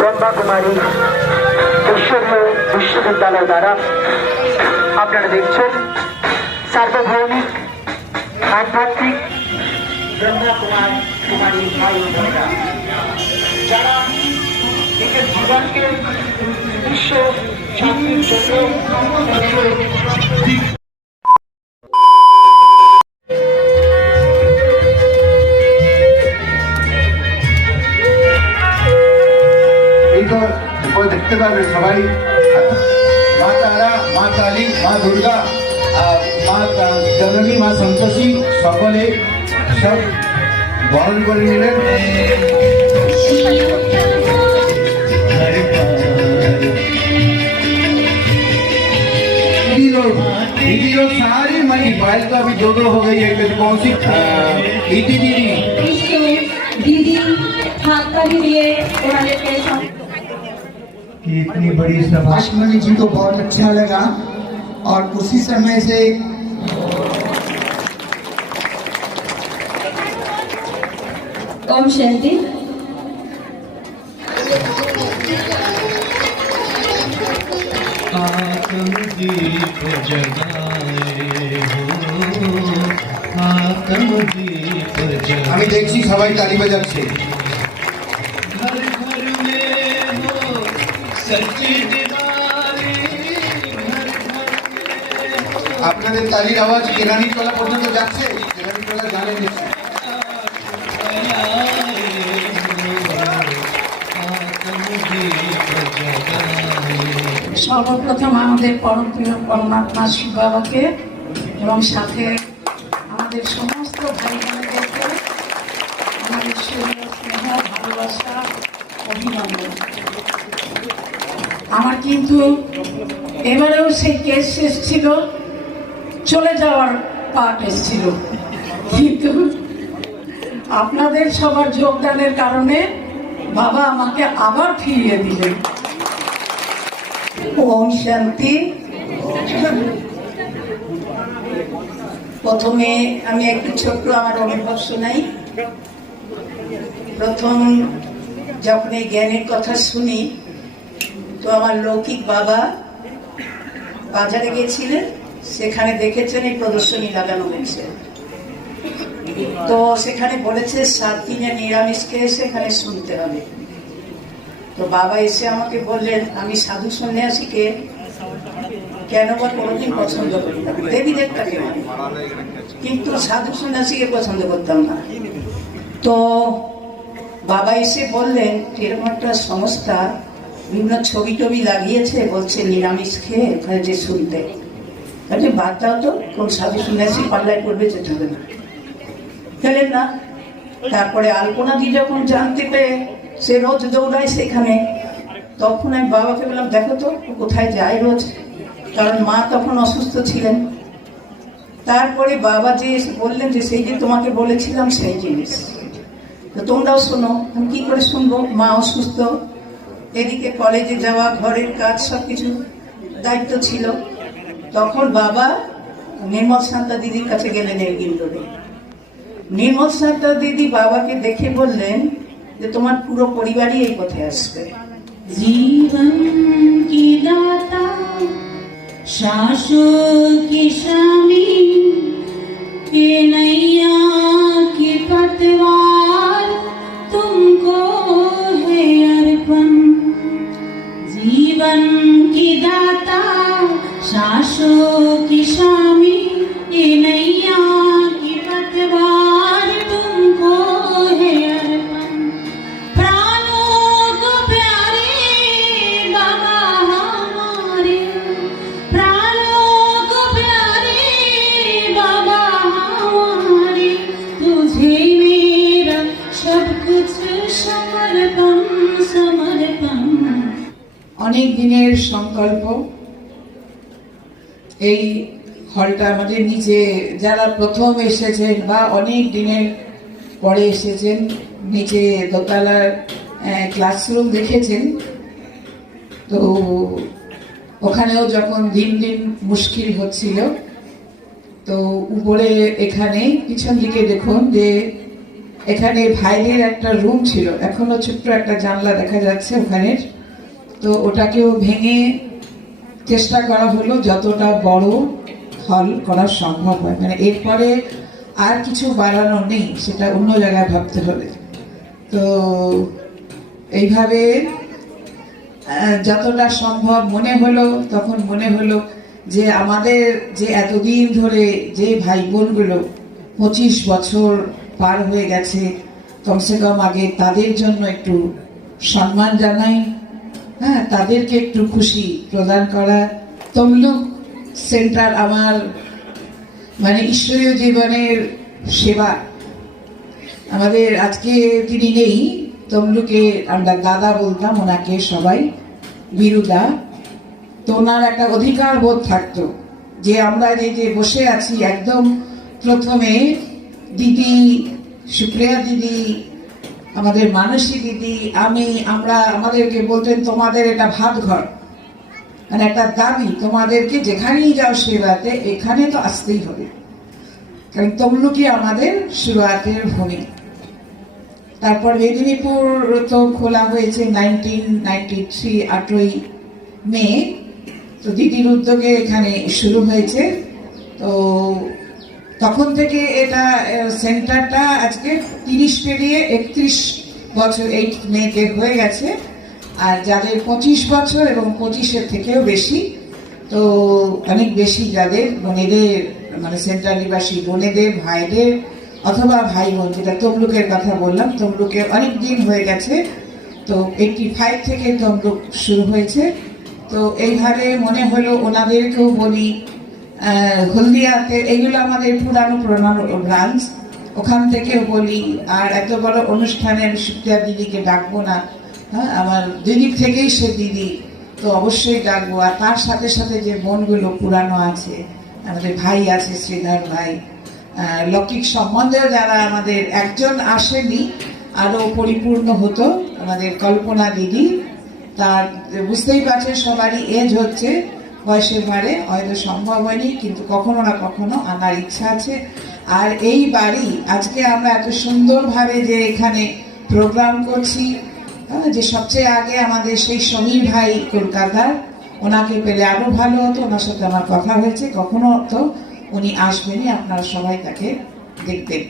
ब्रह्मा कुमारी ईश्वरीय विश्वविद्यालय द्वारा আপনারা দেখছেন সার্বভৌমিক আধ্যাত্মিক ব্রহ্মা কুমারী ভাই বোনেরা যারা নিজের জীবনকে বিশ্ব শান্তির জন্য দেখতে পারবে সবাই মা তারা, মা কালী, মা দুর্গা, মা জননী, মা সন্তোষী সকলে সব বরণ করে নিলেন। दीदी सारी मनी बाइल का भी दो हो गई है। कौन सी दीदी दीदी हाथ का भी लिए कि इतनी बड़ी सभा आशमनी जी को बहुत अच्छा लगा और उसी समय से ओम शांति। आत्मदीप जगाए हो, आत्मदीप जगाए। আমি দেখছি সবাই তালি বাজাচ্ছে। घर घर में हो सच्ची दीवारी, घर घर में हो। আপনাদের তালির আওয়াজ কেরানীতলা পর্যন্ত যাচ্ছে? কেরানীতলা জানেন নিশ্চয়ই। সর্বপ্রথম আমাদের পরমপ্রিয় পরমাত্মা শিব বাবাকে এবং সাথে আমাদের সমস্ত ভাই বোনেদেরকে আমার ঈশ্বরীয় স্নেহ, ভালোবাসা, অভিনন্দন। আমার কিন্তু এবারেও সেই কেস শেষ ছিল, চলে যাওয়ার পার্ট এসেছিল, কিন্তু আপনাদের সবার যোগদানের কারণে বাবা আমাকে আবার ফিরিয়ে দিলেন। ওম শান্তি। প্রথমে আমি একটু ছোট্ট আমার অনুভব শোনাই। প্রথম যখন এই জ্ঞানের কথা শুনি তো আমার লৌকিক বাবা বাজারে গিয়েছিলেন, সেখানে দেখেছেন এই প্রদর্শনী লাগানো হয়েছে, তো সেখানে বলেছে 7 দিনে নিরামিষকে সেখানে শুনতে হবে। তো বাবা এসে আমাকে বললেন আমি সাধু সন্ন্যাসীকে কেন বা কোনোদিন পছন্দ করতাম, দেবী দেবতাকে মানে, কিন্তু সাধু সন্ন্যাসীকে পছন্দ করতাম না। তো বাবা এসে বললেন এরকম একটা সংস্থা বিভিন্ন ছবি টবি লাগিয়েছে, বলছে নিরামিষ খেয়ে ওখানে যে শুনতে, কাজে বাদ দাও তো, কোন সাধু সন্ন্যাসী পাল্লায় করবে, যেতে হবে না, গেলেন না। তারপরে আলপনা দি যখন জানতে পেরে সে রোজ দৌড়ায় সেখানে, তখন আমি বাবাকে বললাম দেখো তো কোথায় যায় রোজ, কারণ মা তখন অসুস্থ ছিলেন। তারপরে বাবা যে বললেন যে সেই যে তোমাকে বলেছিলাম সেই জিনিস, তো তোমরাও শোনো। আমি কি করে শুনবো, মা অসুস্থ, এদিকে কলেজে যাওয়া, ঘরের কাজ, সবকিছু দায়িত্ব ছিল। তখন বাবা নির্মল শান্তা দিদির কাছে গেলেন ইন্দোরে। নির্মল শান্তা দিদি বাবাকে দেখে বললেন যে তোমার পুরো পরিবারই এই পথে আসবে। जीवन की दाता शाश्वत की स्वामी ये नैया की पतवार तुमको है अर्पण। जीवन की दाता शाश्वत की स्वामी ये नैया की पतवार तुमको है अर्पण। प्राणों को प्यारे बाबा हमारे, प्राणों को प्यारे অনেক দিনের সংকল্প। এই হলটা আমাদের নিচে যারা প্রথম এসেছেন বা অনেক দিনের পরে এসেছেন, নিচে দোতলার ক্লাসরুম দেখেছেন, তো ওখানেও যখন দিন দিন মুশকিল হচ্ছিল, তো উপরে এখানে পিছন দিকে দেখুন যে এখানে ভাইদের একটা রুম ছিল, এখনো ছোট্ট একটা জানলা দেখা যাচ্ছে ওখানে, তো ওটাকেও ভেঙে চেষ্টা করা হলো যতটা বড় হল করা সম্ভব হয়। মানে এরপরে আর কিছু বাড়ানো নেই, সেটা অন্য জায়গায় ভাবতে হবে। তো এইভাবে যতটা সম্ভব মনে হলো, তখন মনে হলো যে আমাদের যে এতদিন ধরে যে ভাই বোনগুলো 25 বছর পার হয়ে গেছে, কমসে কম আগে তাদের জন্য একটু সম্মান জানাই, হ্যাঁ, তাদেরকে একটু খুশি প্রদান করা। তমলুক সেন্টার আমার মানে ঈশ্বরীয় জীবনের সেবা। আমাদের আজকে তিনি নেই, তমলুকে আমরা দাদা বলতাম ওনাকে সবাই, বীরুদা। তো ওনার একটা অধিকার বোধ থাকতো যে আমরা যে বসে আছি, একদম প্রথমে দিদি, সুপ্রিয়া দিদি, আমাদের মানসী দিদি, আমরা আমাদেরকে বলতেন তোমাদের এটা ভাত ঘর, মানে একটা দাবি, তোমাদেরকে যেখানেই যাও সেবাতে এখানে তো আসতেই হবে, কারণ তমলুকি আমাদের সেবাতের ভূমি। তারপর মেদিনীপুর তো খোলা হয়েছে 1993 8ই মে, তো দিদির উদ্যোগে এখানে শুরু হয়েছে। তো তখন থেকে এটা সেন্টারটা আজকে 30 পেরিয়ে 31 বছর 8 মেতে হয়ে গেছে। আর যাদের 25 বছর এবং 25-এর থেকেও বেশি, তো অনেক বেশি যাদের বোনেদের, মানে সেন্টার নিবাসী বোনেদের, ভাইদের অথবা ভাই বোন, যেটা তমলুকের কথা বললাম, তমলুকে অনেক দিন হয়ে গেছে, তো 85 থেকে তমলুক শুরু হয়েছে। তো এইভাবে মনে হলো ওনাদেরকেও বলি। হলদিয়াতে এগুলো আমাদের পুরানো ব্রাঞ্চ, ওখান থেকেও বলি। আর এত বড় অনুষ্ঠানে আমি সুপ্রিয়া দিদিকে ডাকবো না, হ্যাঁ, আমার দিদির থেকেই সে দিদি, তো অবশ্যই ডাকবো। আর তার সাথে সাথে যে বোনগুলো পুরানো আছে, আমাদের ভাই আছে শ্রীধর ভাই, লৌকিক সম্বন্ধেও যারা আমাদের একজন আসেনি, আরো পরিপূর্ণ হতো, আমাদের কল্পনা দিদি। তার বুঝতেই পারছেন সবারই এজ হচ্ছে, বয়সের ভারে হয়তো সম্ভব হয়নি, কিন্তু কখনো না কখনো আনার ইচ্ছা আছে। আর এই বাড়ি আজকে আমরা এত সুন্দরভাবে যে এখানে প্রোগ্রাম করছি, যে সবচেয়ে আগে আমাদের সেই সমীর ভাই কলকাতার, ওনাকে পেলে আরো ভালো হতো। ওনার সাথে আমার কথা হয়েছে, কখনো তো উনি আসবেনই, আপনারা সবাই তাকে দেখবেন।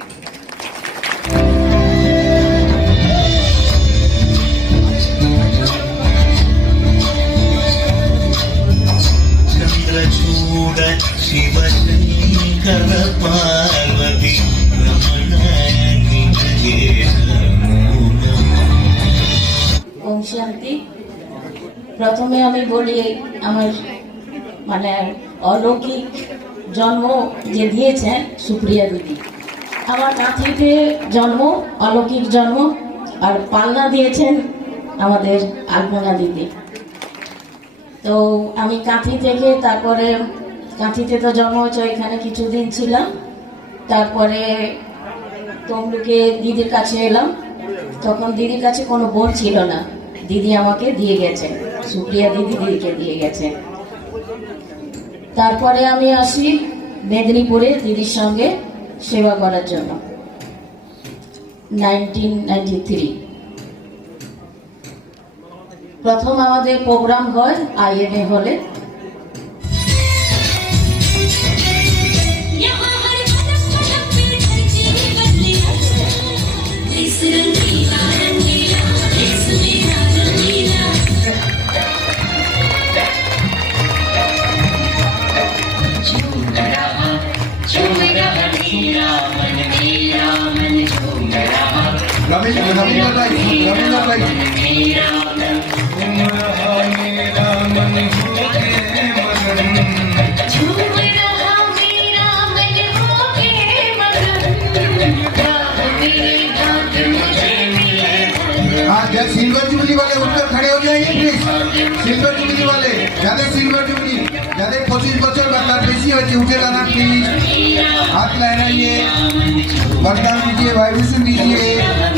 చంద్రచూడ శివ శంకర పార్వతి రమణ ওম শান্তি। প্রথমে আমি বলি, আমার মানে অলৌকিক জন্ম যে দিয়েছেন সুপ্রিয়া দিদি, আমার কাঁথিতে জন্ম, অলৌকিক জন্ম। আর পালনা দিয়েছেন আমাদের আলপনা দিদি। তো আমি কাঁথি থেকে, তারপরে কাঁথিতে তো জন্ম হয়েছে, এখানে কিছুদিন ছিলাম, তারপরে তমলুকে দিদির কাছে এলাম। তখন দিদির কাছে কোনো বোন ছিল না, দিদি আমাকে দিয়ে গেছে, সুপ্রিয়া দিদি দিদিকে দিয়ে গেছে। তারপরে আমি আসি মেদিনীপুরে দিদির সঙ্গে সেবা করার জন্য 1993। প্রথম আমাদের প্রোগ্রাম হয় IMA হলে। রবীন্দ্র ভাই सिल्वर जुबली वाले उत्तर खड़े हो जाइए प्लीज। सिल्वर वरदान दीजिए वाइब्रेशन दीजिए